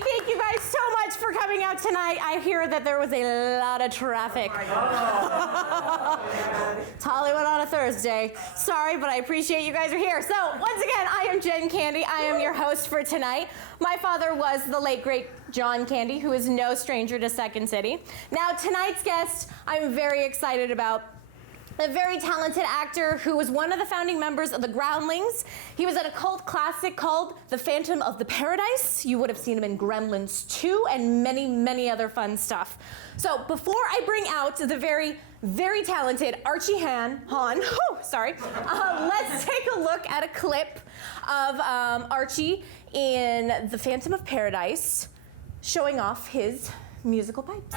thank you guys so much for coming out tonight. I hear that there was a lot of traffic. It's Hollywood on a Thursday. Sorry, but I appreciate you guys are here. So, once again, I am Jen Candy. I am your host for tonight. My father was the late, great John Candy, who is no stranger to Second City. Now, tonight's guest, I'm very excited about. A very talented actor who was one of the founding members of the Groundlings. He was in a cult classic called The Phantom of the Paradise. You would have seen him in Gremlins 2 and many, many other fun stuff. So before I bring out the very, very talented Archie Hahn, let's take a look at a clip of Archie in The Phantom of Paradise showing off his musical pipes.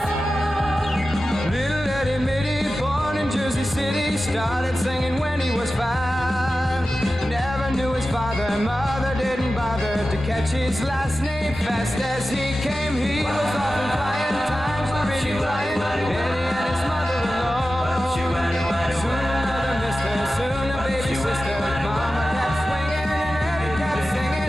Little Eddie Mitty, born in Jersey City, started singing when he was 5. Never knew his father, mother didn't bother to catch his last name. Fast as he came, he was often flying, times were really flying. Eddie and his mother alone. Soon another mister, soon a baby sister. Mama kept swinging and Eddie kept singing.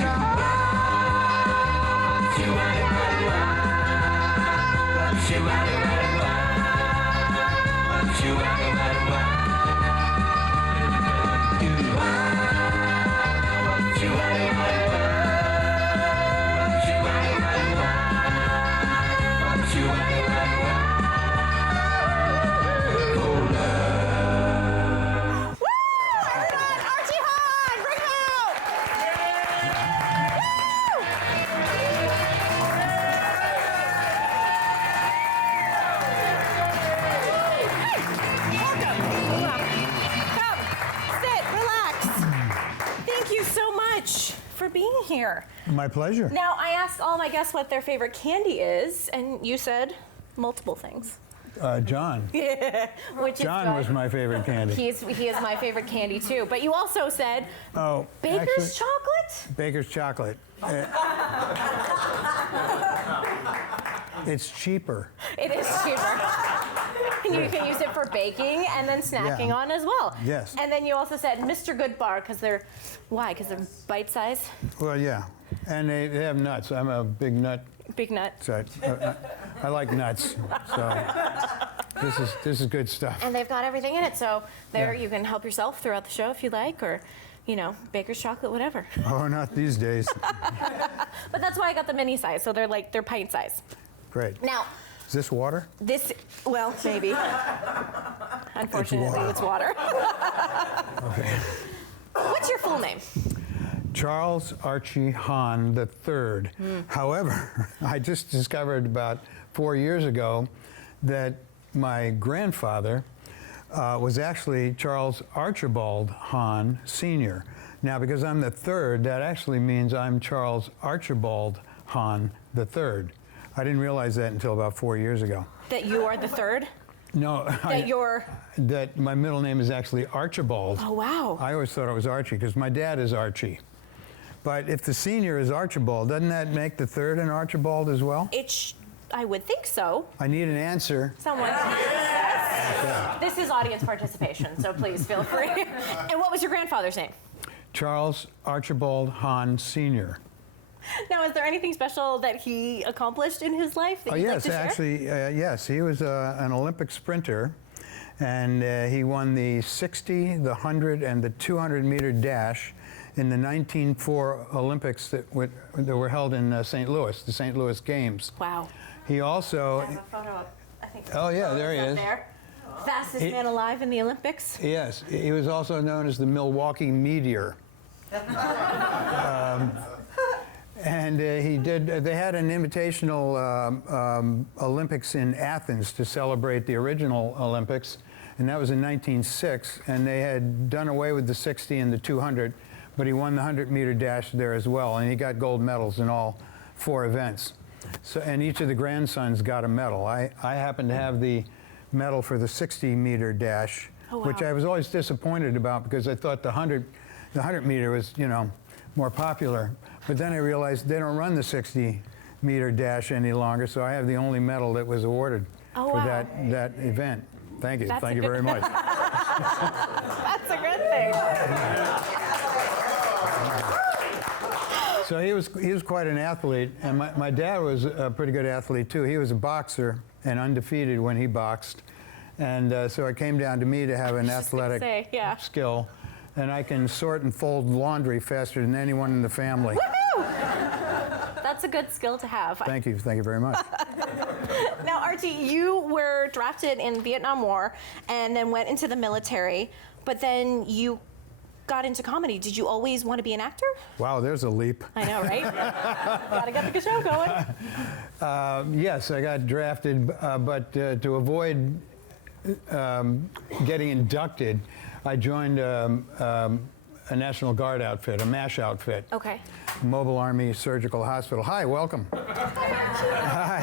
Here. My pleasure. Now, I asked all my guests what their favorite candy is, and you said multiple things. John. Yeah, which John was my favorite candy. He is my favorite candy too. But you also said Baker's chocolate? Baker's chocolate. It's cheaper. It is cheaper. And you can use it for baking and then snacking on as well. Yes. And then you also said Mr. Good Bar because they're bite size? Well, yeah. And they have nuts. I'm a big nut. Big nut. So I like nuts. So this is good stuff. And they've got everything in it. So you can help yourself throughout the show if you like, or Baker's chocolate, whatever. Oh, not these days. But that's why I got the mini size. So they're pint size. Great. Now, is this water? Well, maybe. Unfortunately, it's water. Okay. What's your full name? Charles Archie Hahn III. However, I just discovered about 4 years ago that my grandfather was actually Charles Archibald Hahn Sr. Now, because I'm the third, that actually means I'm Charles Archibald Hahn III. I didn't realize that until about 4 years ago. That you are the third? No. That my middle name is actually Archibald. Oh, wow. I always thought it was Archie because my dad is Archie. But if the senior is Archibald, doesn't that make the third an Archibald as well? I would think so. I need an answer. Someone. Yes. This is audience participation, so please feel free. And what was your grandfather's name? Charles Archibald Hahn Sr. Now, is there anything special that he accomplished in his life that you'd like to share? Actually, yes. He was an Olympic sprinter, and he won the 60, the 100, and the 200-meter dash in the 1904 Olympics that were held in St. Louis, the St. Louis Games. Wow. He also... I have a photo of, I think. Oh, yeah, there he is. There. Fastest man alive in the Olympics. Yes. He was also known as the Milwaukee Meteor. And they had an invitational Olympics in Athens to celebrate the original Olympics, and that was in 1906, and they had done away with the 60 and the 200, but he won the 100-meter dash there as well, and he got gold medals in all 4 events. So, and each of the grandsons got a medal. I happen to have the medal for the 60-meter dash, which I was always disappointed about because I thought the 100-meter was, more popular. But then I realized they don't run the 60-meter dash any longer, so I have the only medal that was awarded for that event. Thank you. Thank you very much. That's a good thing. So he was quite an athlete, and my dad was a pretty good athlete too. He was a boxer and undefeated when he boxed, and so it came down to me to have an athletic skill, and I can sort and fold laundry faster than anyone in the family. Woohoo! That's a good skill to have. Thank you very much. Now, Archie, you were drafted in the Vietnam War and then went into the military, but then you got into comedy. Did you always want to be an actor? Wow, there's a leap. I know, right? Gotta get the show going. Yes, I got drafted, but to avoid getting inducted, I joined a National Guard outfit, a MASH outfit. Okay. Mobile Army Surgical Hospital. Hi, welcome. Hi.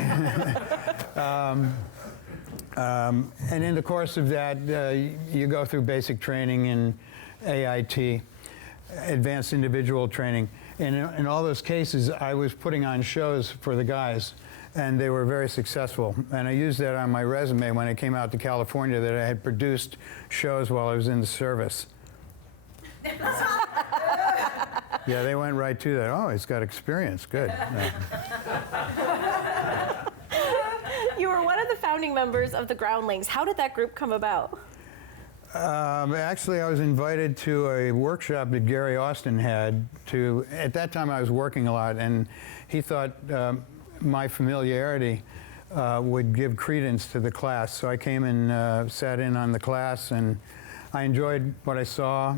And in the course of that, you go through basic training in AIT, advanced individual training. And in all those cases, I was putting on shows for the guys, and they were very successful. And I used that on my resume when I came out to California, that I had produced shows while I was in the service. Yeah, they went right to that. Oh, he's got experience. Good. Yeah. You were one of the founding members of the Groundlings. How did that group come about? Actually, I was invited to a workshop that Gary Austin had to, at that time I was working a lot, and he thought my familiarity would give credence to the class. So I came and sat in on the class, and I enjoyed what I saw,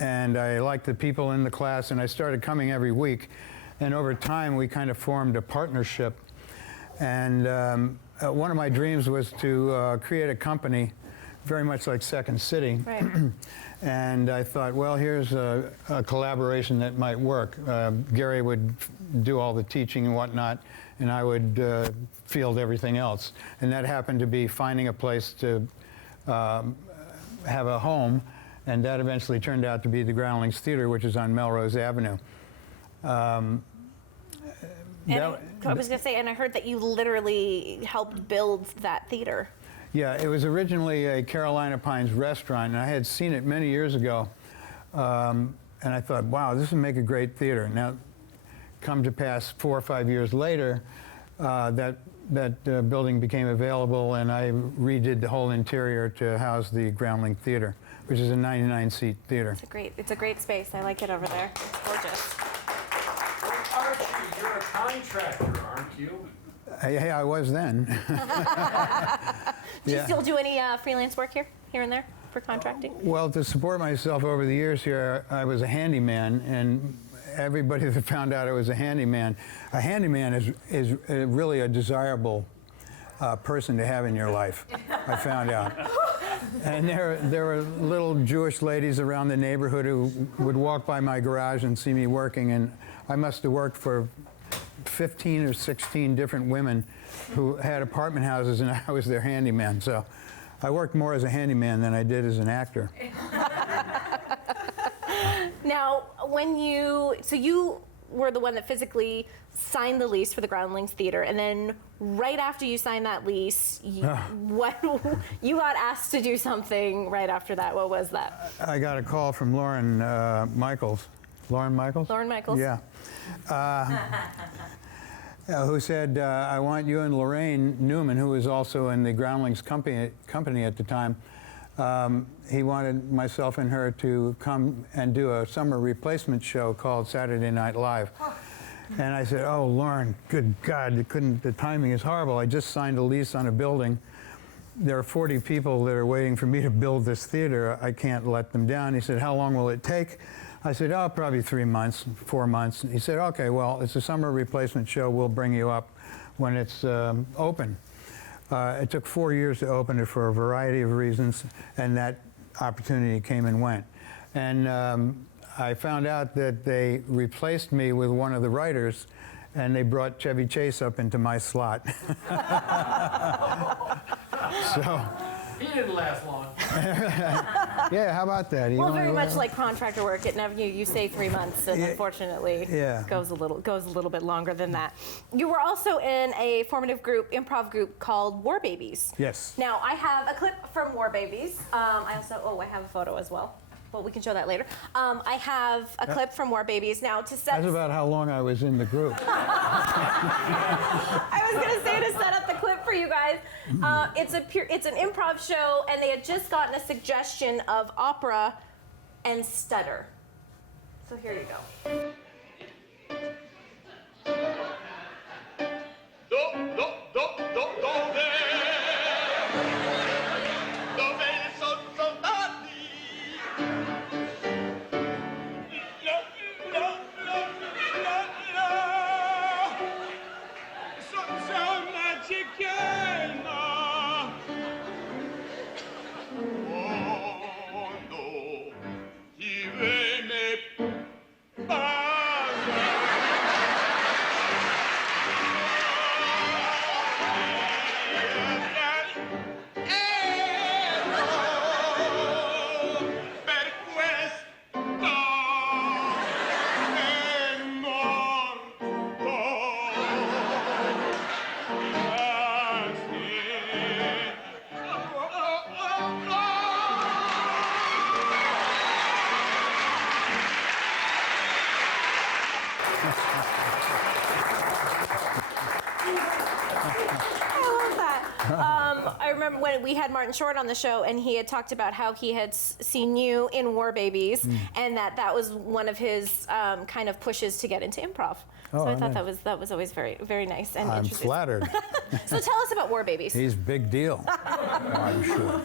and I liked the people in the class, and I started coming every week. And over time, we kind of formed a partnership. And one of my dreams was to create a company very much like Second City. Right. And I thought, well, here's a collaboration that might work. Gary would do all the teaching and whatnot, and I would field everything else. And that happened to be finding a place to have a home, and that eventually turned out to be the Groundlings Theater, which is on Melrose Avenue. I was going to say, and I heard that you literally helped build that theater. Yeah, it was originally a Carolina Pines restaurant, and I had seen it many years ago, and I thought, wow, this would make a great theater. Now, come to pass 4 or 5 years later, that building became available, and I redid the whole interior to house the Groundling Theater, which is a 99-seat theater. It's a great space. I like it over there. It's gorgeous. Archie, you're a contractor, aren't you? Hey, I was then. Do you still do any freelance work here and there for contracting? Well, to support myself over the years here, I was a handyman, and everybody that found out I was a handyman is really a desirable person to have in your life, I found out. And there were little Jewish ladies around the neighborhood who would walk by my garage and see me working, and I must have worked for 15 or 16 different women who had apartment houses, and I was their handyman. So I worked more as a handyman than I did as an actor. Now, so you were the one that physically signed the lease for the Groundlings Theater, and then right after you signed that lease, you got asked to do something right after that. What was that? I got a call from Lauren Michaels. Lauren Michaels? Lauren Michaels. Yeah. Who said, I want you and Lorraine Newman, who was also in the Groundlings company at the time, he wanted myself and her to come and do a summer replacement show called Saturday Night Live. And I said, oh, Lauren, good God, the timing is horrible. I just signed a lease on a building. There are 40 people that are waiting for me to build this theater. I can't let them down. He said, how long will it take? I said, oh, probably 3 months, 4 months. He said, okay, well, it's a summer replacement show. We'll bring you up when it's open. It took 4 years to open it for a variety of reasons, and that opportunity came and went. And I found out that they replaced me with one of the writers, and they brought Chevy Chase up into my slot. So. He didn't last long. Yeah, how about that? Well, very much like contractor work. It never you say 3 months, and unfortunately, goes a little bit longer than that. You were also in a formative improv group called War Babies. Yes. Now I have a clip from War Babies. I have a photo as well. well, we can show that later. I have a clip from War Babies now to set. That's about how long I was in the group. I was gonna say to set up the clip for you guys. It's an improv show, and they had just gotten a suggestion of opera and stutter. So here you go. I remember when we had Martin Short on the show, and he had talked about how he had seen you in War Babies, and that was one of his kind of pushes to get into improv. So I thought that was always very, very nice and I'm interesting. flattered. So tell us about War Babies. He's a big deal, I'm sure.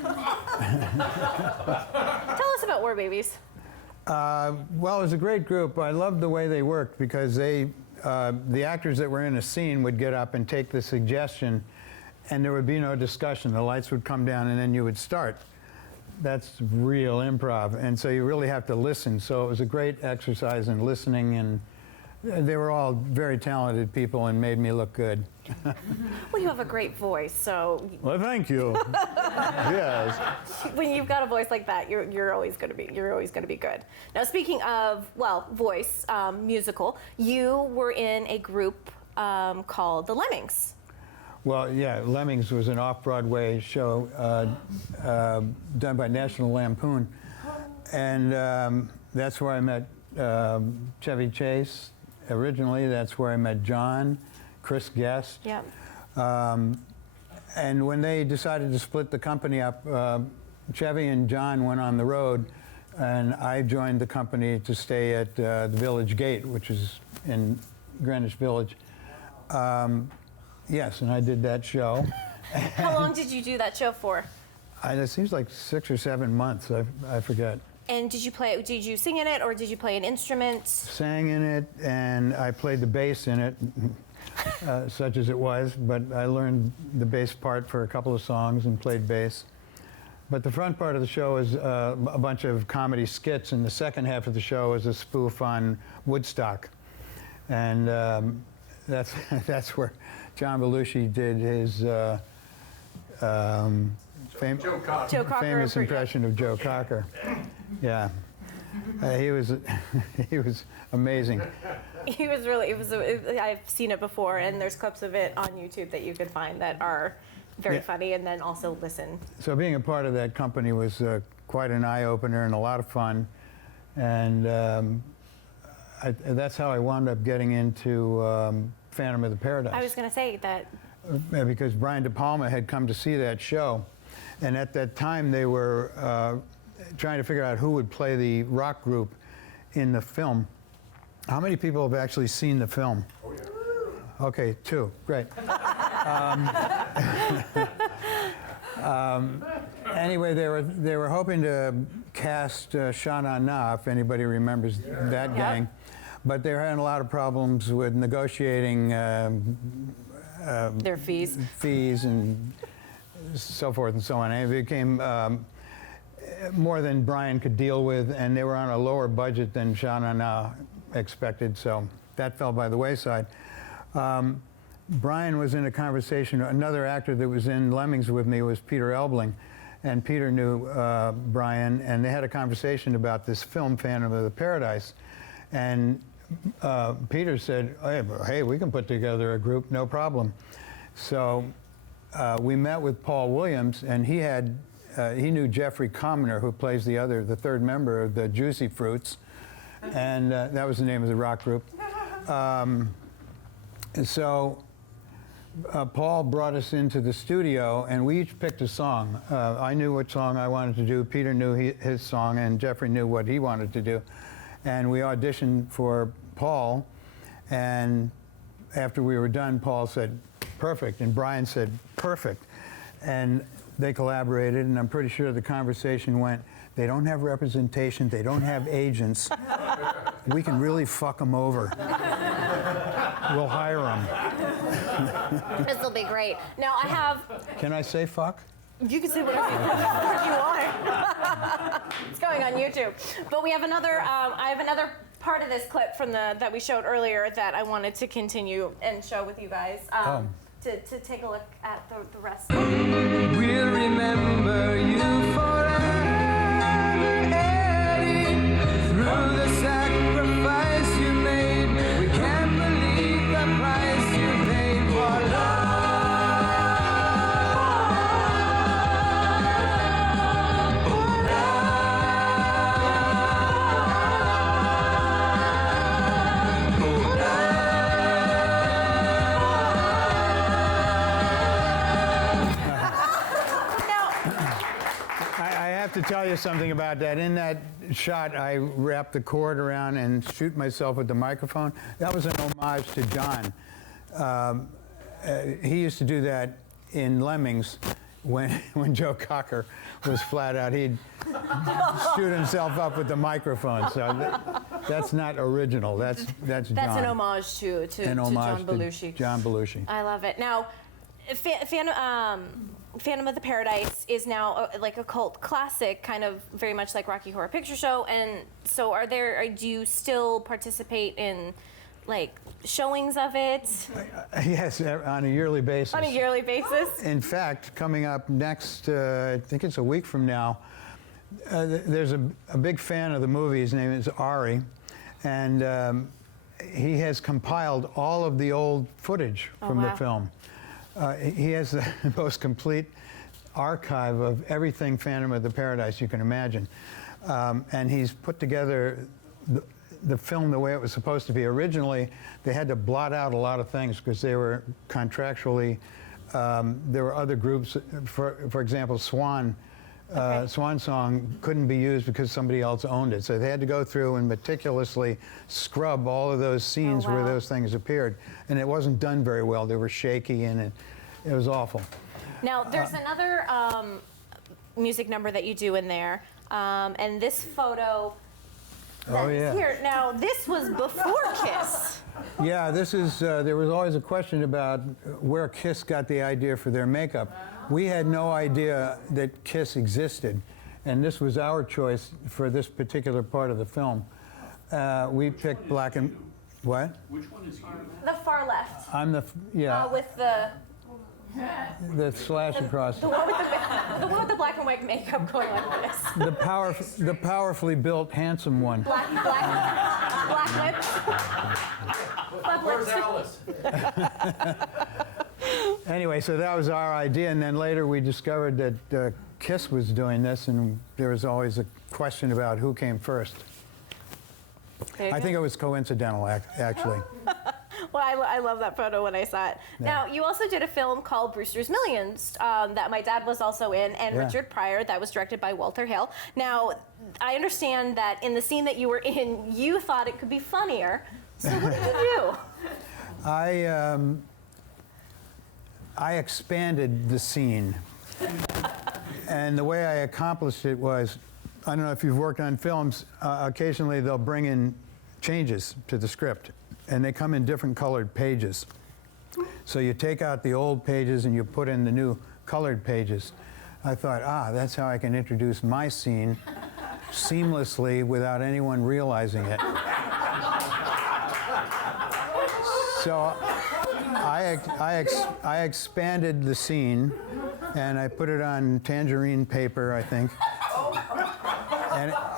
Tell us about War Babies. Well, it was a great group. I loved the way they worked because the actors that were in a scene would get up and take the suggestion, and there would be no discussion. The lights would come down, and then you would start. That's real improv, and so you really have to listen. So it was a great exercise in listening, and they were all very talented people and made me look good. Well, you have a great voice, so Well, thank you. Yes. when you've got a voice like that, you're always going to be good. Now, speaking of voice, musical, you were in a group called the Lemmings. Well, yeah, Lemmings was an off-Broadway show done by National Lampoon, and that's where I met Chevy Chase. Originally, that's where I met John, Chris Guest. Yep. And when they decided to split the company up, Chevy and John went on the road, and I joined the company to stay at the Village Gate, which is in Greenwich Village. Yes, and I did that show. How long did you do that show for? It seems like 6 or 7 months, I forget. And did you sing in it, or did you play an instrument? Sang in it, and I played the bass in it, such as it was, but I learned the bass part for a couple of songs and played bass. But the front part of the show is a bunch of comedy skits, and the second half of the show is a spoof on Woodstock. And that's where John Belushi did his famous impression of Joe Cocker. Yeah, he was amazing. He was really. I've seen it before, and there's clips of it on YouTube that you can find that are very funny, and then also listen. So being a part of that company was quite an eye-opener and a lot of fun, and that's how I wound up getting into Phantom of the Paradise. I was going to say that. Because Brian De Palma had come to see that show, and at that time they were trying to figure out who would play the rock group in the film. How many people have actually seen the film? Oh, yeah. Okay, 2. Great. Anyway, they were hoping to cast Sha Na Na, if anybody remembers that gang, but they were having a lot of problems with negotiating their fees and so forth and so on. And it became more than Brian could deal with, and they were on a lower budget than Sha Na Na expected, so that fell by the wayside. Brian was in a conversation, another actor that was in Lemmings with me was Peter Elbling, and Peter knew Brian, and they had a conversation about this film, Phantom of the Paradise, and Peter said, hey, we can put together a group, no problem. So we met with Paul Williams, and he had he knew Jeffrey Commoner, who plays the third member of the Juicy Fruits, and that was the name of the rock group. And so Paul brought us into the studio, and we each picked a song. I knew what song I wanted to do, Peter knew his song, and Jeffrey knew what he wanted to do. And we auditioned for Paul, and after we were done, Paul said, perfect, and Brian said, perfect. And they collaborated, and I'm pretty sure the conversation went, they don't have representation, they don't have agents. We can really fuck them over. We'll hire them. This will be great. Now I have. Can I say fuck? You can say whatever you want. It's going on YouTube. But we have another. I have another part of this clip from that we showed earlier that I wanted to continue and show with you guys. To take a look at the rest. We'll remember you forever, Eddie. Through the sacrifice you made, we can't believe the price you paid for love. To tell you something about that. In that shot, I wrapped the cord around and shoot myself with the microphone. That was an homage to John. He used to do that in Lemmings when Joe Cocker was flat out. He'd shoot himself up with the microphone. So that's not original. That's John. That's an homage to John Belushi. John Belushi. I love it. Now, Phantom of the Paradise is now like a cult classic, kind of very much like Rocky Horror Picture Show. And so, do you still participate in like showings of it? Yes, on a yearly basis. On a yearly basis? In fact, coming up next, I think it's a week from now, there's a big fan of the movie. His name is Ari, and he has compiled all of the old footage from the film. He has the most complete archive of everything Phantom of the Paradise you can imagine. And he's put together the film the way it was supposed to be. Originally, they had to blot out a lot of things because they were contractually, there were other groups, for example, Swan Song couldn't be used because somebody else owned it. So they had to go through and meticulously scrub all of those scenes where those things appeared. And it wasn't done very well. They were shaky and it was awful. Now, there's another music number that you do in there. And this photo that's here. Now, this was before Kiss. Yeah, this is, there was always a question about where Kiss got the idea for their makeup. We had no idea that Kiss existed, and this was our choice for this particular part of the film. We picked black and, what? Which one is you? The far left. I'm the, With the slash across. the one with the black and white makeup going like this. The powerfully built, handsome one. Black lips. Black Where's lips. Alice? Anyway, so that was our idea, and then later we discovered that Kiss was doing this, and there was always a question about who came first. I think it was coincidental, actually. Well, I love that photo when I saw it. Yeah. Now, you also did a film called Brewster's Millions that my dad was also in, and Richard Pryor, that was directed by Walter Hill. Now, I understand that in the scene that you were in, you thought it could be funnier. So what did you do? I expanded the scene. And the way I accomplished it was, I don't know if you've worked on films, occasionally they'll bring in changes to the script, and they come in different colored pages. So you take out the old pages and you put in the new colored pages. I thought, that's how I can introduce my scene seamlessly without anyone realizing it. So I expanded the scene, and I put it on tangerine paper, I think.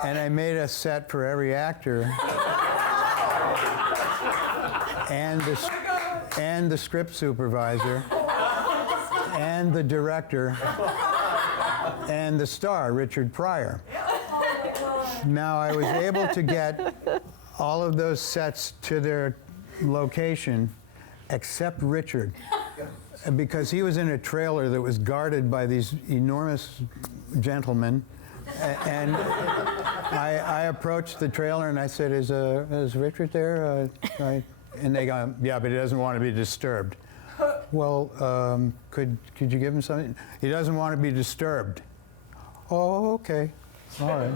And I made a set for every actor. And the script supervisor, and the director, and the star, Richard Pryor. Now, I was able to get all of those sets to their location except Richard, because he was in a trailer that was guarded by these enormous gentlemen. And I approached the trailer and I said, is Richard there? And they go, yeah, but he doesn't want to be disturbed. Well, could you give him something? He doesn't want to be disturbed. Oh, okay. All right.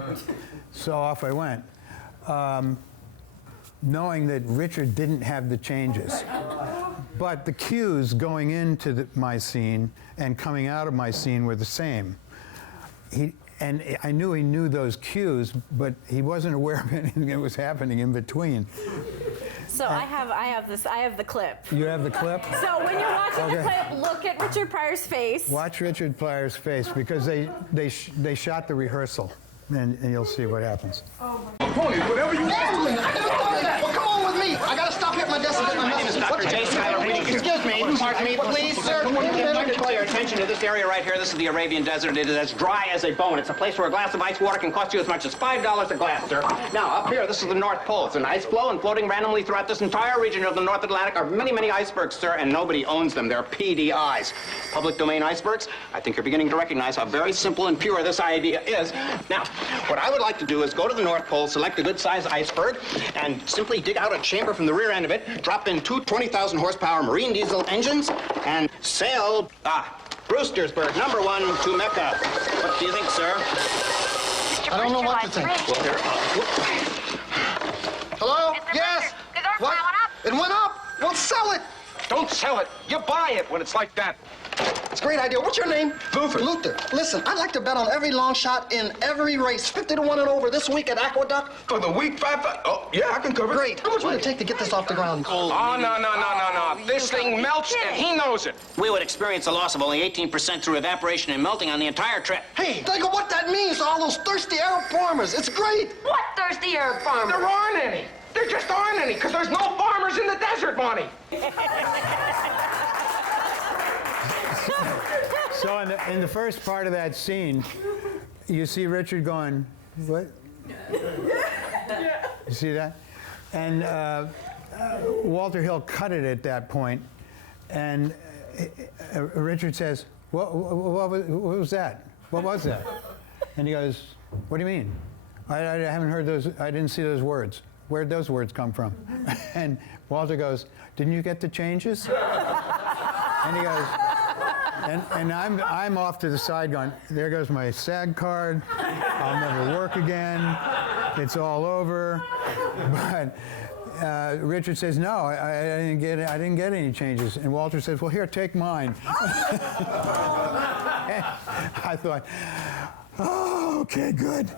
So off I went, knowing that Richard didn't have the changes. But the cues going into my scene and coming out of my scene were the same. And I knew he knew those cues, but he wasn't aware of anything that was happening in between. So I have the clip. You have the clip? So when you're watching the clip, look at Richard Pryor's face. Watch Richard Pryor's face, because they shot the rehearsal, and you'll see what happens. Holy, whatever you want. Well, come on with me. I gotta stop here at my desk and get my message. Dr. J. Skyler reading. Excuse me. Pardon me, please, sir. I'd like to call your attention to this area right here. This is the Arabian Desert. It is as dry as a bone. It's a place where a glass of ice water can cost you as much as $5 a glass, sir. Now, up here, this is the North Pole. It's an ice flow, and floating randomly throughout this entire region of the North Atlantic are many, many icebergs, sir, and nobody owns them. They're PDIs. Public domain icebergs. I think you're beginning to recognize how very simple and pure this idea is. Now, what I would like to do is go to the North Pole, select a good-sized iceberg, and simply dig out a chamber from the rear end of it, drop in two 20,000 horsepower marine diesel engines, and sail, Brewstersburg, #1 to Mecca. What do you think, sir? I don't know what to think. Well, here, Hello? Mr. Yes? Burger, the What? went up. It went up? Well, sell it. Don't sell it. You buy it when it's like that. It's a great idea. What's your name? Luther. Luther. Listen, I'd like to bet on every long shot in every race, 50 to 1 and over this week at Aqueduct. For the week, 5. Oh, yeah, I can cover it. Great. How much would it take to get this off the ground? Oh, no. This thing melts, and he knows it. we would experience a loss of only 18% through evaporation and melting on the entire trip. Hey, think of what that means to all those thirsty Arab farmers. It's great. What thirsty Arab farmer? There aren't any. There just aren't any, because there's no farmers in the desert, Bonnie. So in the first part of that scene, you see Richard going, what? You see that? And Walter Hill cut it at that point, and Richard says, what was that? What was that? And he goes, what do you mean? I haven't heard those, I didn't see those words. Where'd those words come from? And Walter goes, didn't you get the changes? And he goes, and I'm off to the side going, there goes my SAG card, I'll never work again, it's all over. But Richard says, no, I didn't get any changes. And Walter says, well, here, take mine. I thought, oh, okay, good.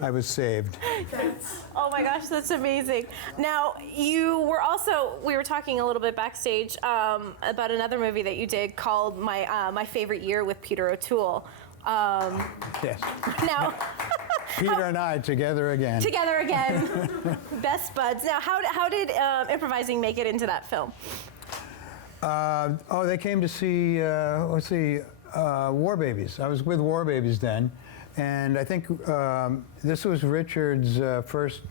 I was saved. Oh my gosh, that's amazing. Now, we were talking a little bit backstage about another movie that you did called My Favorite Year with Peter O'Toole. Yes. Now, Peter and I together again. together again, best buds. Now, how did improvising make it into that film? They came to see, War Babies. I was with War Babies then. And I think this was Richard's first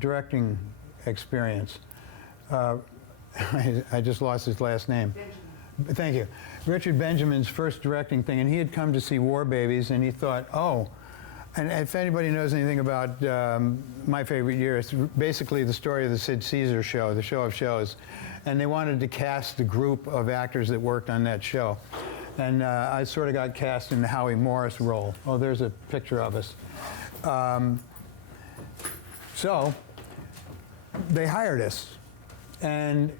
directing experience. I just lost his last name. Thank you. Richard Benjamin's first directing thing, and he had come to see War Babies, and he thought, oh, and if anybody knows anything about My Favorite Year, it's basically the story of the Sid Caesar show, the show of shows. And they wanted to cast the group of actors that worked on that show. And I sort of got cast in the Howie Morris role. Oh, there's a picture of us. So they hired us. And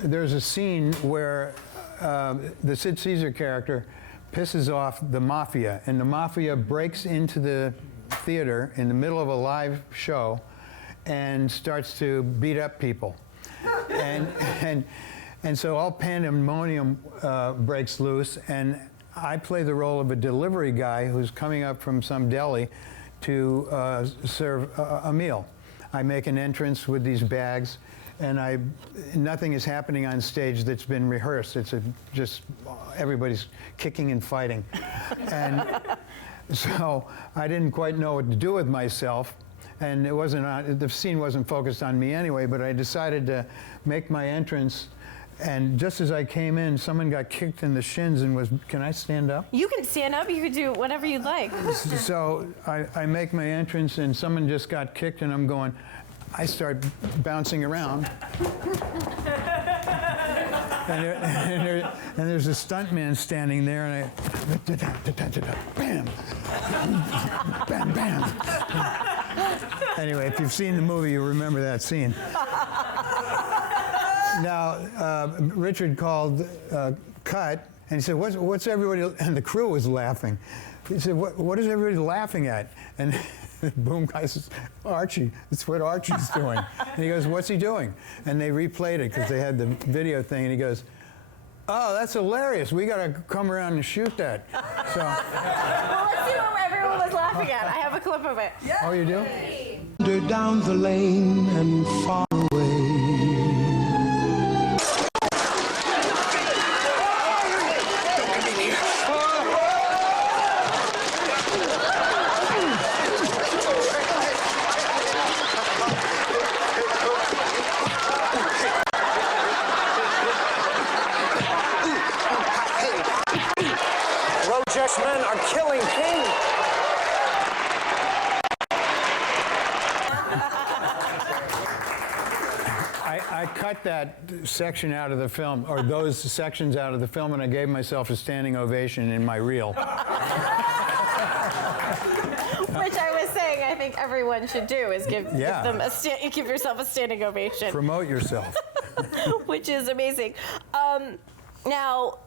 there's a scene where the Sid Caesar character pisses off the mafia. And the mafia breaks into the theater in the middle of a live show and starts to beat up people. And so all pandemonium breaks loose, and I play the role of a delivery guy who's coming up from some deli to serve a meal. I make an entrance with these bags, and nothing is happening on stage that's been rehearsed. It's just everybody's kicking and fighting. And so I didn't quite know what to do with myself, and the scene wasn't focused on me anyway, but I decided to make my entrance. And just as I came in, someone got kicked in the shins and can I stand up? You can stand up, you can do whatever you'd like. So I make my entrance and someone just got kicked and I'm going, I start bouncing around. and there's a stuntman standing there and bam, bam, bam. Anyway, if you've seen the movie, you'll remember that scene. Now, Richard called cut, and he said, what's everybody, and the crew was laughing. He said, what is everybody laughing at? And the boom guy says, Archie, it's what Archie's doing. And he goes, what's he doing? And they replayed it because they had the video thing, and he goes, oh, that's hilarious. We got to come around and shoot that. So, Well, let's see what everyone was laughing at. I have a clip of it. oh, you do? Down the lane and far away. Rojek's men are killing King. I cut that section out of the film, or those sections out of the film, and I gave myself a standing ovation in my reel. Which I was saying I think everyone should do is give yourself a standing ovation. Promote yourself. Which is amazing. Now,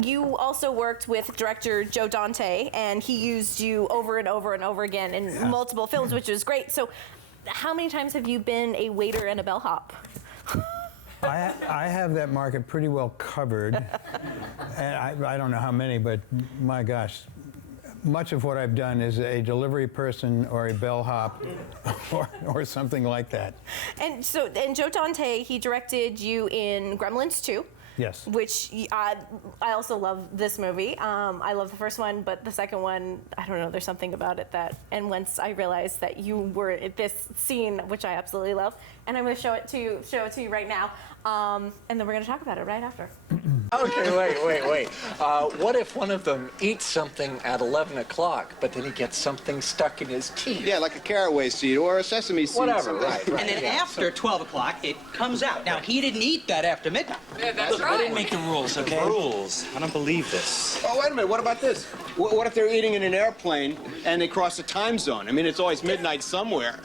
you also worked with director Joe Dante, and he used you over and over and over again in multiple films, which was great. So, how many times have you been a waiter and a bellhop? I have that market pretty well covered. And I don't know how many, but my gosh, much of what I've done is a delivery person or a bellhop or something like that. And Joe Dante, he directed you in Gremlins 2. Yes. Which I also love this movie. I love the first one, but the second one, I don't know, there's something about it that, and once I realized that you were at this scene, which I absolutely love, and I'm going to show it to you right now, and then we're going to talk about it right after. Okay, wait. What if one of them eats something at 11 o'clock, but then he gets something stuck in his teeth? Yeah, like a caraway seed or a sesame seed. Whatever, right. And then after 12 o'clock, it comes out. Now, he didn't eat that after midnight. Yeah, that's right. I didn't make the rules, okay? Rules. I don't believe this. Oh, wait a minute. What about this? What if they're eating in an airplane and they cross a time zone? I mean, it's always midnight somewhere.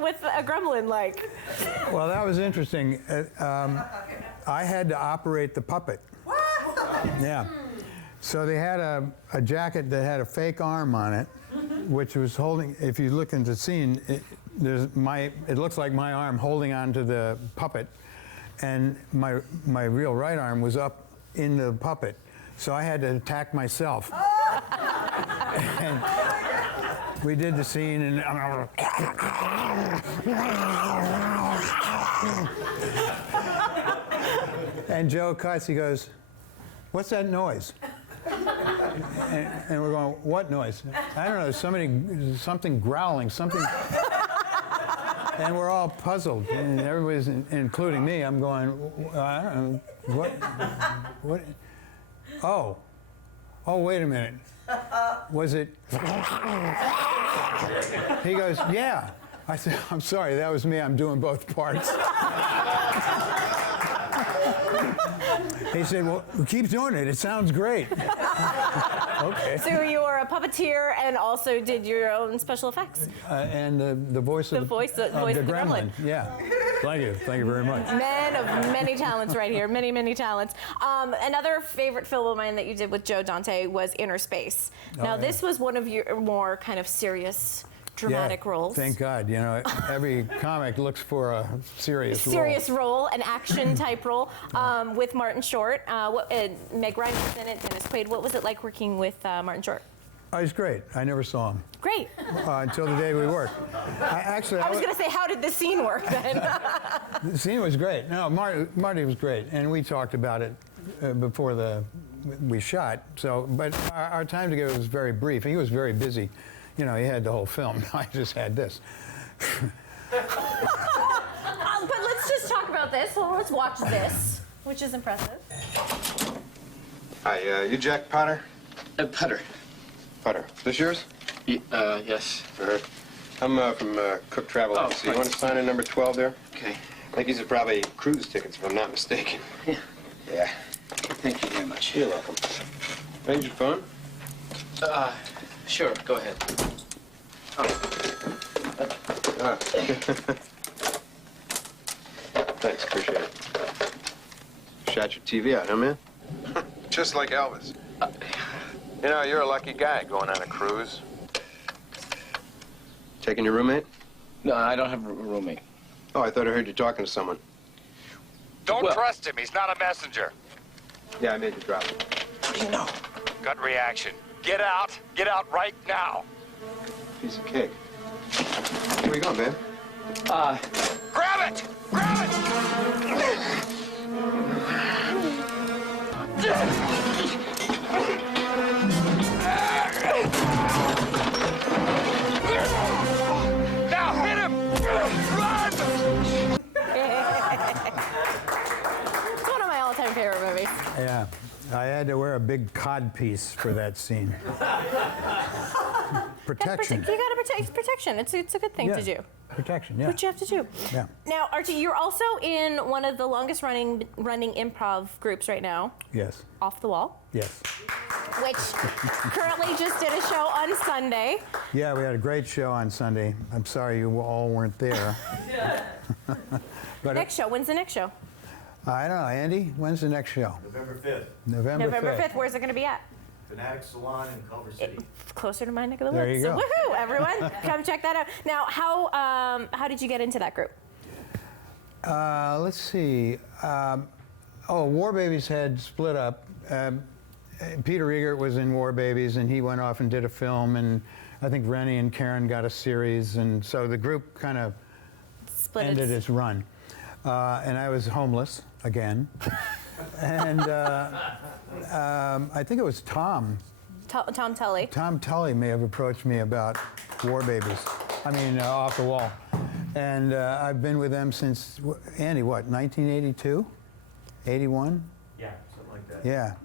With a gremlin like? Well, that was interesting. I had to operate the puppet. Yeah. So they had a jacket that had a fake arm on it, which was holding, if you look into the scene, it looks like my arm holding onto the puppet, and my real right arm was up in the puppet. So I had to attack myself. And we did the scene, and Joe cuts. He goes, "What's that noise?" And we're going, "What noise?" I don't know. Something growling, something. And we're all puzzled, and everybody's, including me. I'm going, I don't know, what? Oh, wait a minute. Was it? He goes, yeah. I said, I'm sorry, that was me. I'm doing both parts. He said, well, keep doing it. It sounds great. Okay. So you were a puppeteer and also did your own special effects. And the voice of The voice of the gremlin. Yeah. Thank you. Thank you very much. Men of many talents right here. Many, many talents. Another favorite film of mine that you did with Joe Dante was Inner Space. Now, this was one of your more kind of serious, dramatic roles. Thank God. You know, every comic looks for a serious role, an action type role, with Martin Short. Meg Ryan was in it, Dennis Quaid. What was it like working with Martin Short? Oh, he's great. I never saw him. Great. Until the day we worked. I was going to say, how did this scene work then? The scene was great. No, Marty was great, and we talked about it before we shot. So, but our time together was very brief. He was very busy. You know, he had the whole film. I just had this. But let's just talk about this. Well, let's watch this, which is impressive. Hi, you Jack Potter? Putter. Potter. This yours? Yes. I'm from Cook Travel Agency. You want to sign in number 12 there? Okay. I think these are probably cruise tickets, if I'm not mistaken. Yeah. Yeah. Thank you very much. You're welcome. Range your phone? Sure, go ahead. Thanks, appreciate it. Shot your TV out, huh, man? Just like Elvis. You know, you're a lucky guy going on a cruise. Taking your roommate? No, I don't have a roommate. Oh, I thought I heard you talking to someone. Don't trust him. He's not a messenger. Yeah, I made the drop. How do you know? Gut reaction. Get out. Get out right now. Piece of cake. Where you going, man? Grab it! Grab it! Now hit him! Run! It's one of my all-time favorite movies. Yeah. I had to wear a big cod piece for that scene. Protection. You got to protect protection. It's a good thing to do. Protection, yeah. What you have to do. Yeah. Now, Archie, you're also in one of the longest running improv groups right now. Yes. Off the Wall. Yes. Which currently just did a show on Sunday. Yeah, we had a great show on Sunday. I'm sorry you all weren't there. But Next show. When's the next show? I don't know, Andy. When's the next show? November 5th. November 5th. Where's it going to be at? Fanatic Salon in Culver City. Closer to my neck of the There woods. you So go. woohoo, everyone. Come check that out. Now, how did you get into that group? Let's see. War Babies had split up. Peter Riegert was in War Babies, and he went off and did a film, and I think Rennie and Karen got a series, and so the group kind of ended its run. And I was homeless again. And I think it was Tom. Tom Tully. Tom Tully may have approached me about War Babies. Off the Wall. And I've been with them since, Andy, what, 1982? 81? Yeah, something like that. Yeah.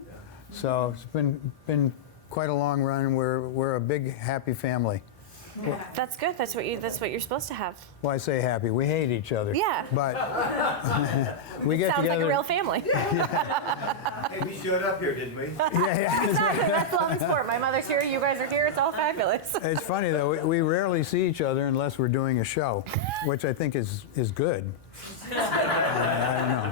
So it's been quite a long run. We're a big, happy family. That's good. That's what you're supposed to have. Well, I say happy. We hate each other. Yeah. But we get Sounds together. like a real family. Hey, we showed up here, didn't we? Yeah. Exactly. That's love and sport. My mother's here. You guys are here. It's all fabulous. It's funny though. We rarely see each other unless we're doing a show, which I think is good. I don't know.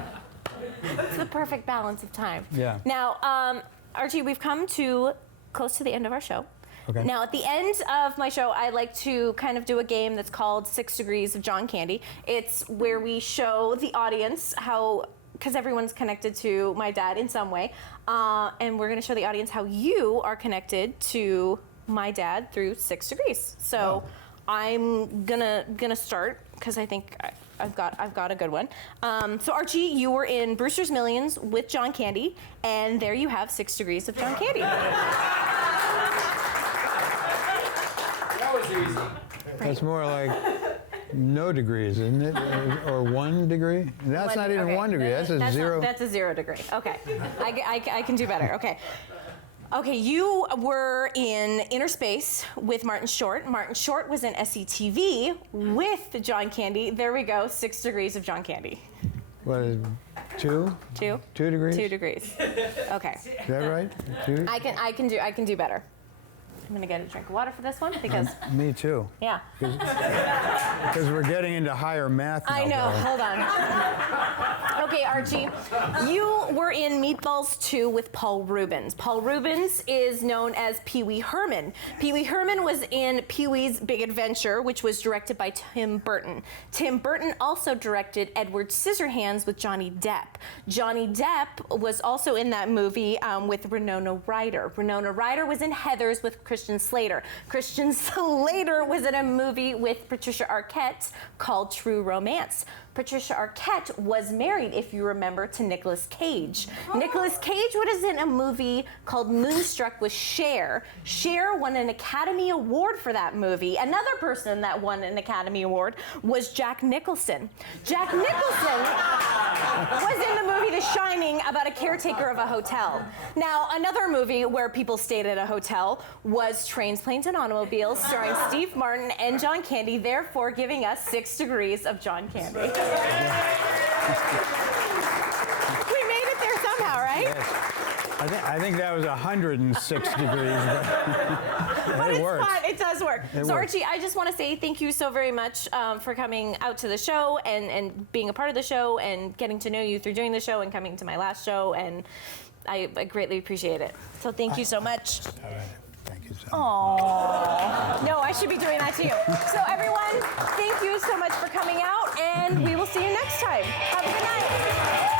It's the perfect balance of time. Yeah. Now, Archie, we've come to close to the end of our show. Okay. Now, at the end of my show, I like to kind of do a game that's called 6 Degrees of John Candy. It's where we show the audience how, because everyone's connected to my dad in some way, and we're going to show the audience how you are connected to my dad through 6 degrees. So I'm gonna start because I think I've got a good one. So Archie, you were in Brewster's Millions with John Candy, and there you have 6 Degrees of John Candy. That was easy. That's more like no degrees, isn't it? Or 1 degree? That's not even 1 degree. That's a zero. That's a 0 degree. Okay, I can do better. Okay. Okay, you were in Inner Space with Martin Short. Martin Short was in SCTV with John Candy. There we go, 6 Degrees of John Candy. What is 2? 2? 2 degrees? 2 degrees. Okay. Is that right? 2? I can do better. I'm gonna get a drink of water for this one because Me too. yeah. Because we're getting into higher math now. I know. Bill. Hold on. Okay, Archie, you were in Meatballs 2 with Paul Rubens. Paul Rubens is known as Pee Wee Herman. Pee Wee Herman was in Pee Wee's Big Adventure, which was directed by Tim Burton. Tim Burton also directed Edward Scissorhands with Johnny Depp. Johnny Depp was also in that movie with Winona Ryder. Winona Ryder was in Heathers with Christian Slater. Christian Slater was in a movie with Patricia Arquette called True Romance. Patricia Arquette was married, if you remember, to Nicolas Cage. Nicolas Cage was in a movie called Moonstruck with Cher. Cher won an Academy Award for that movie. Another person that won an Academy Award was Jack Nicholson. Jack Nicholson was in the movie The Shining about a caretaker of a hotel. Now, another movie where people stayed at a hotel was Trains, Planes, and Automobiles, starring Steve Martin and John Candy, therefore giving us 6 degrees of John Candy. We made it there somehow, right? Yes. I think that was 106 degrees, but But it works. fun. It does work. It So works. Archie, I just want to say thank you so very much for coming out to the show and being a part of the show and getting to know you through doing the show and coming to my last show, and I greatly appreciate it. So thank you so much. All right. Thank you so much. Aww. No, I should be doing that to you. So everyone, thank you so much for coming out, and we will see you next time. Have a good night.